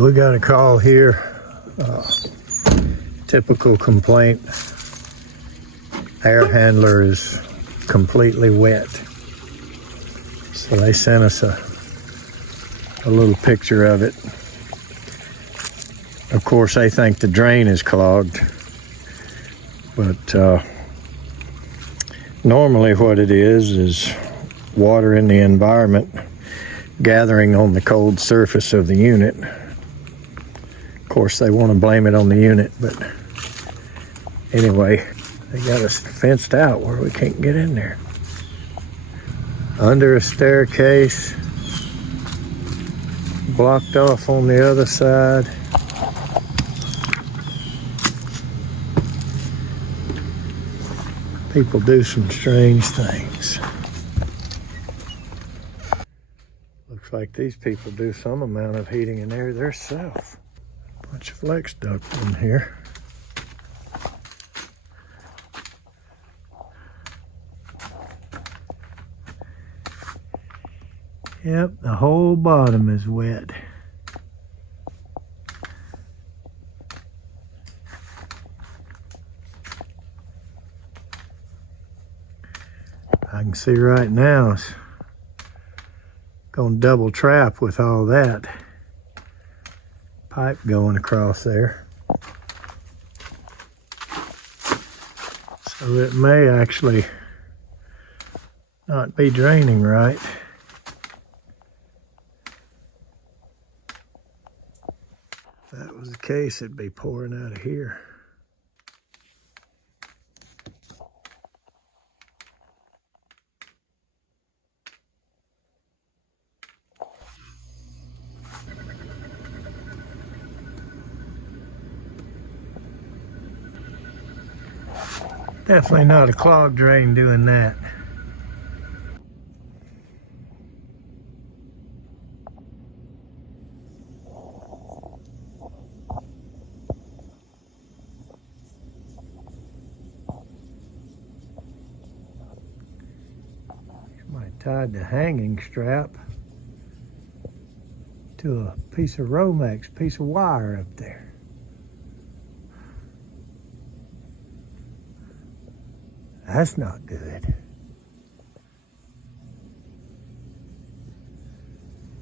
We got a call here, typical complaint, air handler is completely wet. So they sent us a little picture of it. Of course, they think the drain is clogged, but normally what it is water in the environment gathering on the cold surface of the unit. Of course, they want to blame it on the unit, but anyway, they got us fenced out where we can't get in there. Under a staircase, blocked off on the other side. People do some strange things. Looks like these people do some amount of heating in there themselves. Bunch of flex duct in here. Yep, the whole bottom is wet. I can see right now it's going to double trap with all that pipe going across there. So it may actually not be draining right. If that was the case, it'd be pouring out of here. Definitely not a clogged drain doing that. Somebody tied the hanging strap to a piece of Romex, piece of wire up there. That's not good.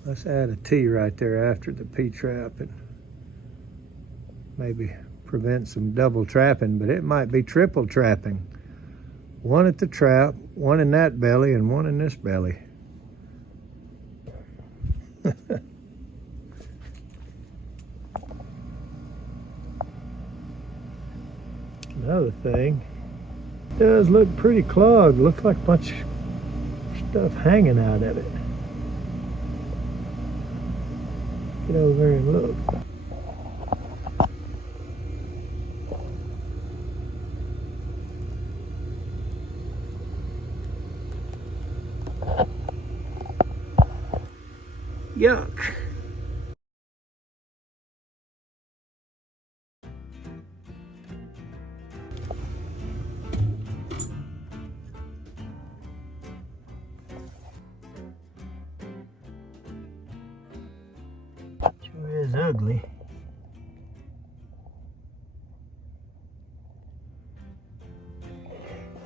Let's add a T right there after the P-trap and maybe prevent some double trapping, but it might be triple trapping. One at the trap, one in that belly, and one in this belly. Another thing. Does look pretty clogged. Looks like a bunch of stuff hanging out of it. Get over there and look. Yuck. Sure is ugly.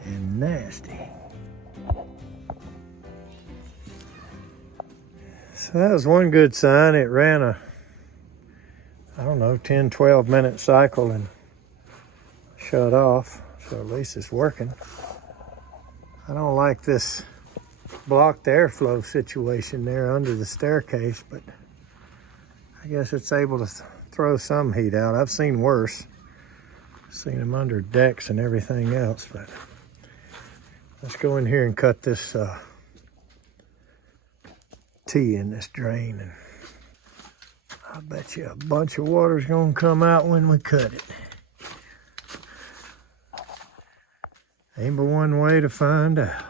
And nasty. So that was one good sign. It ran a, I don't know, 10, 12 minute cycle and shut off. So at least it's working. I don't like this blocked airflow situation there under the staircase, but I guess it's able to throw some heat out. I've seen worse. Seen them under decks and everything else, but let's go in here and cut this T in this drain, and I bet you a bunch of water's gonna come out when we cut it. Ain't but one way to find out.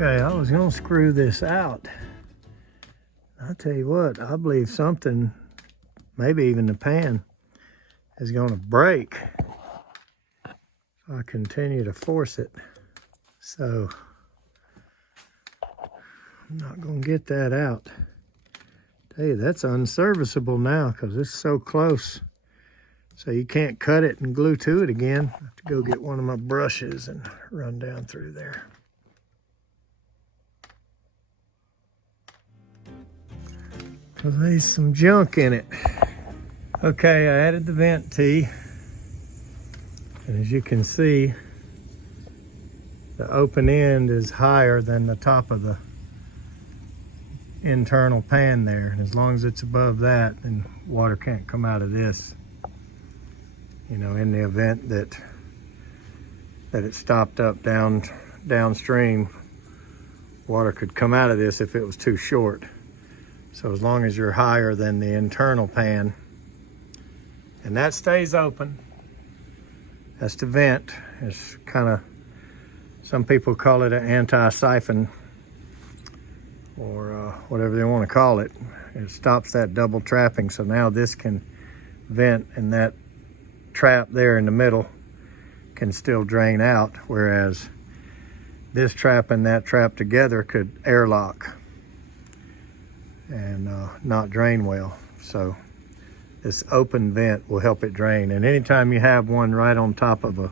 Okay, I was gonna screw this out. I'll tell you what, I believe something, maybe even the pan, is gonna break. So I continue to force it. So I'm not gonna get that out. Tell you, that's unserviceable now because it's so close. So you can't cut it and glue to it again. I have to go get one of my brushes and run down through there. Because there's some junk in it. Okay, I added the vent tee. And as you can see, the open end is higher than the top of the internal pan there. And as long as it's above that, then water can't come out of this. You know, in the event that it stopped up downstream, water could come out of this if it was too short. So as long as you're higher than the internal pan, and that stays open, that's the vent. It's kind of, some people call it an anti-siphon, or whatever they want to call it. It stops that double trapping, so now this can vent and that trap there in the middle can still drain out, whereas this trap and that trap together could airlock and not drain well. So this open vent will help it drain. And anytime you have one right on top of a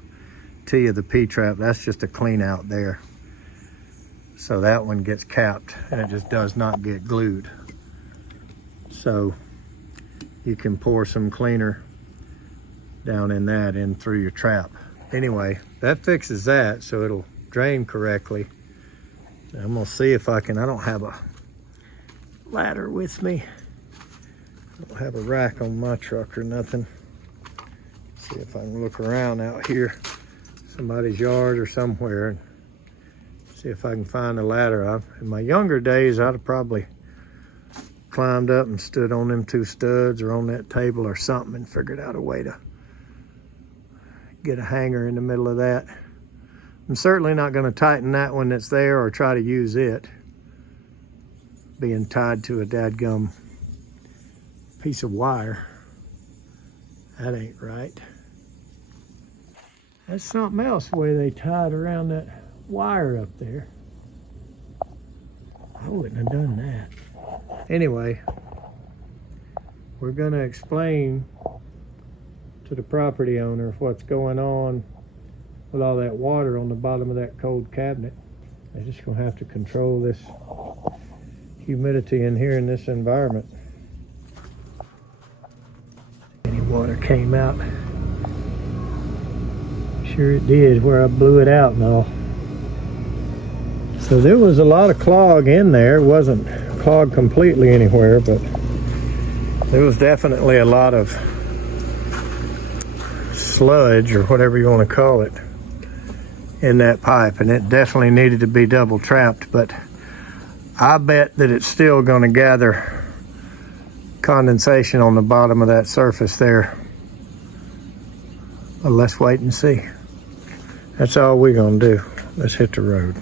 T of the P-trap, that's just a clean out there. So that one gets capped and it just does not get glued. So you can pour some cleaner down in that in through your trap. Anyway, that fixes that, so it'll drain correctly. I'm gonna see if I can, I don't have a ladder with me. I don't have a rack on my truck or nothing. See if I can look around out here, somebody's yard or somewhere, and see if I can find a ladder. In my younger days, I'd have probably climbed up and stood on them two studs or on that table or something and figured out a way to get a hanger in the middle of that. I'm certainly not going to tighten that one that's there or try to use it being tied to a dadgum piece of wire. That ain't right. That's something else, the way they tied around that wire up there. I wouldn't have done that. Anyway, we're going to explain to the property owner what's going on with all that water on the bottom of that cold cabinet. They're just going to have to control this humidity in here in this environment. Any water came out. Sure it did, where I blew it out and all. So there was a lot of clog in there. It wasn't clogged completely anywhere, but there was definitely a lot of sludge, or whatever you want to call it, in that pipe, and it definitely needed to be double trapped. But I bet that it's still going to gather condensation on the bottom of that surface there. But let's wait and see. That's all we're going to do. Let's hit the road.